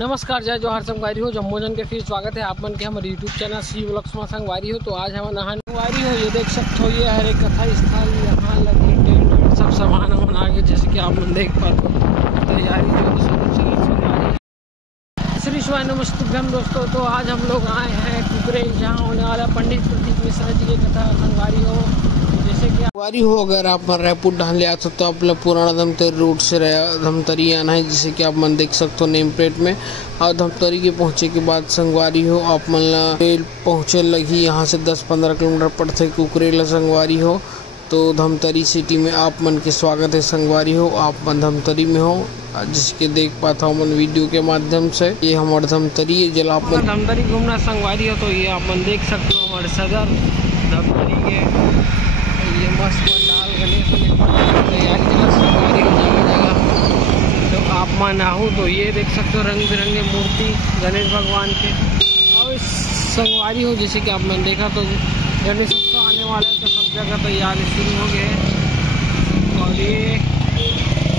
नमस्कार, जय जोहार संगवारी हो। जम्मोजन के फिर स्वागत है आप मन के हमारे यूट्यूब चैनल सी व्लॉग्स में संगवारी हो। तो आज हम नहाने संगवारी हो, ये देख सकते हो ये हरे कथा स्थल यहाँ लगी टेंट सब सामान हम आगे जैसे कि आप मन देख पाते हो। तैयारी जो संगवारी श्री शिवाय नमस्तुभ्यम दोस्तों। तो आज हम लोग आए हैं कुकरेल, जहाँ होने वाला पंडित प्रदीप मिश्रा जी की कथा संगवारी हो। जैसे कि संगवारी हो, अगर आप मन रायपुर ढाले आते हो तो आप पुराना धमतरी रूट से धमतरी आना है, जिसे कि आप मन देख सकते हो नेम प्लेट में। और धमतरी के पहुंचे के बाद संगवारी हो आप मन रेल पहुँचे लगी, यहाँ से 10-15 किलोमीटर पड़ते कुकरेल संगवारी हो। तो धमतरी सिटी में आप मन के स्वागत है संगवारी हो। आप मन धमतरी में हो, जिसके देख पाता हूँ मन वीडियो के माध्यम से। ये हमारे धमतरी है, जल आप मन धमतरी घूमना संगवारी हो। तो ये आप मन देख सकते हो हमारे सदर धमतरी के ये मस्त पंडाल गणेश तैयारी संगवारी हो जगह। तो आप मन आहू तो ये देख सकते हो रंग बिरंगे मूर्ति गणेश भगवान के। और संगवारी हो जैसे कि आप मन देखा तो गणेश उत्सव आने वाला है, तो सब जगह तैयारी शुरू हो गए हैं। और ये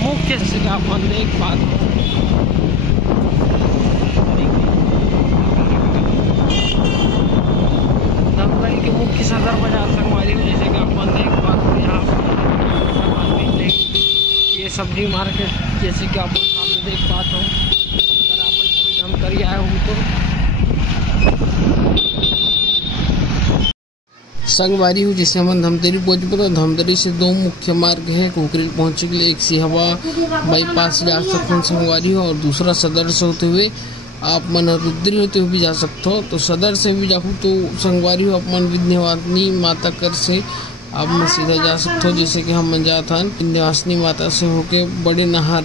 मुख्य जैसे कि आप मन देख पाते हो धमतरी के मुख्य सदर बाजार संगवारी हो, जैसे कि आप मन देख पाते हो। यहाँ ये सब्जी मार्केट जैसे कि आप सामने देख पाते हो। अगर आप कभी धमतरी आए हो तो संगवारी हो जैसे हम धमतरी पहुँच पाते। धमतरी से दो मुख्य मार्ग है कुकरेल पहुँचने के लिए। एक सिहवा बाईपास से जा सकते हैं संगवारी हो, और दूसरा सदर से होते हुए आप मन रुद्री होते हुए भी जा सकते हो। तो सदर से भी जाऊँ तो संगवारी हो आप मन विंध्यवासिनी माता कर से आप मन सीधा जा सकते हो। जैसे कि हम मन जाता है विंध्यवासिनी माता से होके बड़े नहा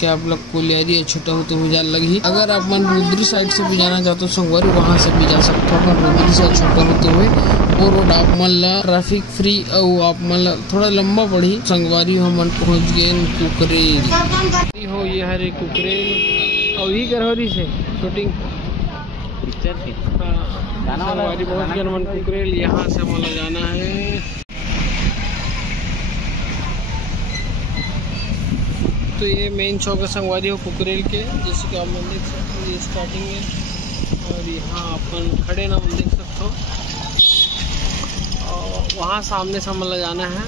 के आप लोग कोलियारी छोटा होते हुए जा लगी। अगर आप मन रुद्री साइड से भी जाना चाहते हो संगवारी, वहाँ से भी जा सकते हो। रुद्री साइड छोटा होते हुए वो रोड आप मन ला ट्रैफिक फ्री और आप मन ला थोड़ा लंबा पड़ी। संगवारी हो मन पहुँच गए कुकरेल हो। ये हरे कुकरेल और ही करहरी से शूटिंग पिक्चर की संगवारी पहुँच गए मन कुकरेल। यहाँ से मतलब जाना है। तो ये मेन चौक है संगवारी हो कुकरेल के, जैसे कि आप मन देख सकते हो। ये स्टार्टिंग है और यहाँ अपन खड़े ना मन देख सकते हो। और वहाँ सामने से मतलब जाना है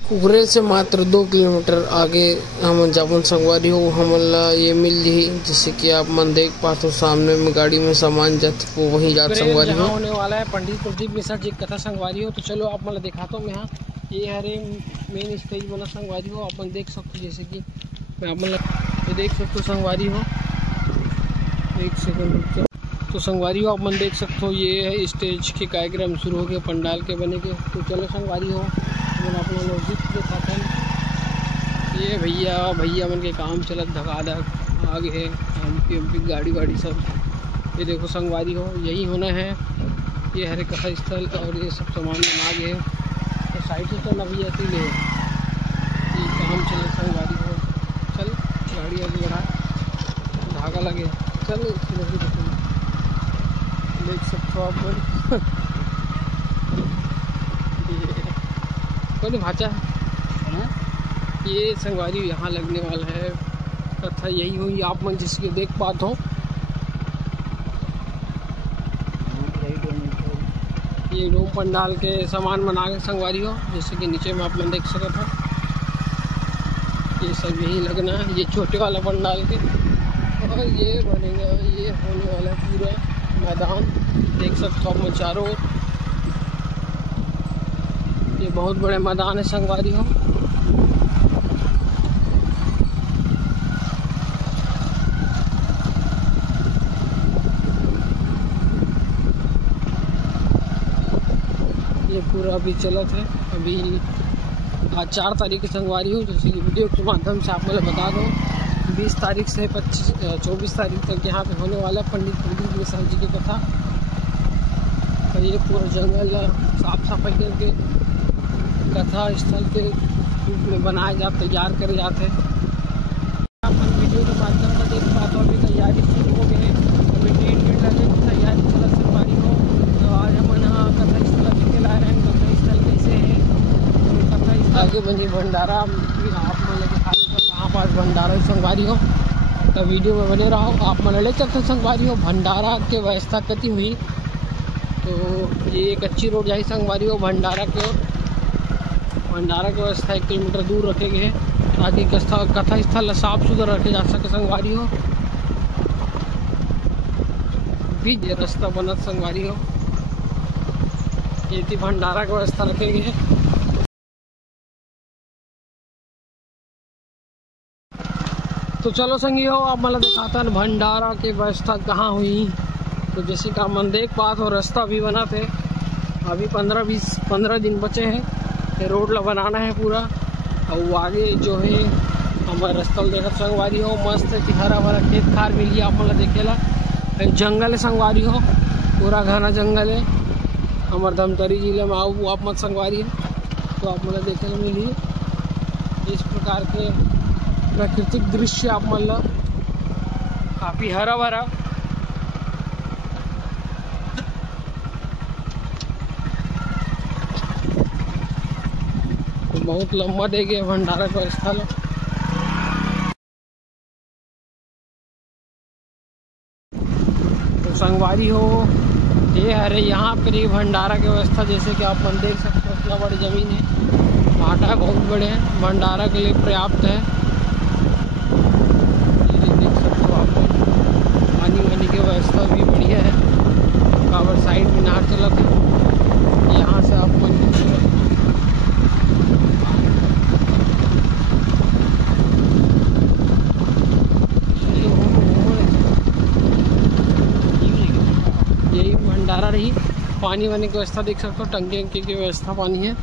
कुकरेल से मात्र 2 किलोमीटर आगे हम जापन संगवारी हो हमला ये मिल जी। जैसे कि आप मन देख पाते हो सामने में गाड़ी में सामान जाते वो वहीं जात संगवारी हो होने वाला है पंडित प्रदीप मिश्रा जी कथा संगवारी हो। तो चलो आप मतलब दिखाता हूँ मैं यहाँ ये हरे मेन स्टेज बना संगवारी हो। आप देख सकते हो, जैसे कि मैं आप मतलब ये देख सकते हो संगवारी हो। एक सेकंड तो संगवारी हो आप मन देख सकते हो ये स्टेज के कार्यक्रम शुरू हो गए पंडाल के बने के। तो चलो संगवारी हो अपना नजदीक दिखाते हैं। ये भैया मन के काम चलत धकाधक आगे है एमपी गाड़ी सब। ये देखो संगवारी हो यही होना है। ये हरे कथा स्थल और ये सब सामान बना गए हैं। तो साइड से तो नभी आती ले ये काम चले संगवारी हो। चल गाड़ी आगे बढ़ा धागा लगे चल देख सकते हो आप भाचा ये संगवारी यहाँ लगने वाला है कथा यही हुई आप मन जिसके देख पाते हो। ये डोम पंडाल के सामान बना के संगवारी हो, जैसे कि नीचे में आप मन देख सकते हो। ये सब यही लगना है ये छोटे वाला पंडाल के। और ये बनेगा ये होने वाला है पूरा मैदान देख सकते हो आप चारों ओर। ये बहुत बड़े मैदान है संगवारी हो। ये पूरा अभी चलत है। अभी आज 4 तारीख की संगवारी हो, जैसे कि वीडियो के माध्यम से आप मुझे बता दो 20 तारीख से 24 तारीख तक यहाँ पे होने वाला है पंडित प्रदीप मिश्रा जी की कथा। तो ये पूरा जंगल साफ सफाई करके कथा स्थल के रूप में बनाए जाते तैयार करे जाते हैं। अपन वीडियो के माध्यम से देख पाते हो अभी तैयारी शुरू हो गई है। अभी डेट लगे तैयारी चल संगवारी हो। तो आज हम यहाँ कथा स्थल के लाए आगे बनी भंडारा आप मन लगे कहाँ पास भंडारा संगवारी हो तो वीडियो में बने रहो। आप मन ले चलते संगवारी हो भंडारा के व्यवस्था कति हुई तो ये एक अच्छी रोड जाए संगवारी हो भंडारा के ओर। भंडारा की व्यवस्था 1 किलोमीटर दूर रखे गए ताकि कथा स्थल साफ सुथरा रखे जा सके संगवारी हो। बीच रास्ता बनत संगवारी हो ये भंडारा की व्यवस्था रखे गए। तो चलो संगी हो आप मतलब दिखाता है भंडारा की व्यवस्था कहाँ हुई। तो जैसे कि मन देख पात हो रास्ता भी बना थे अभी 15 दिन बचे हैं ये रोड ला बनाना है पूरा। और आगे जो है हमारे रास्ता देखा संगवारी हो मस्त है हरा भरा खेत खार मिली आप मतलब देखेला। जंगल है संगवारी हो पूरा घना जंगल है हमारे धमतरी जिले में आओ आप मत संगवारी है तो आप मतलब देखे ला मिली इस प्रकार के प्राकृतिक दृश्य आप मतलब काफ़ी हरा भरा। बहुत लंबा दे गए भंडारा का स्थल। तो संगवारी हो ये अरे यहाँ पर ये भंडारा की व्यवस्था जैसे कि आप मन देख सकते हो इतना बड़ी ज़मीन है भाटा बहुत बड़े हैं भंडारा के लिए पर्याप्त है। ये देख सकते हो आप पानी वानी की व्यवस्था भी बढ़िया है कावर साइड में नहर चलत है यहाँ से आप मन यही भंडारा रही। पानी वानी की व्यवस्था देख सकते हो टंकी की व्यवस्था पानी है।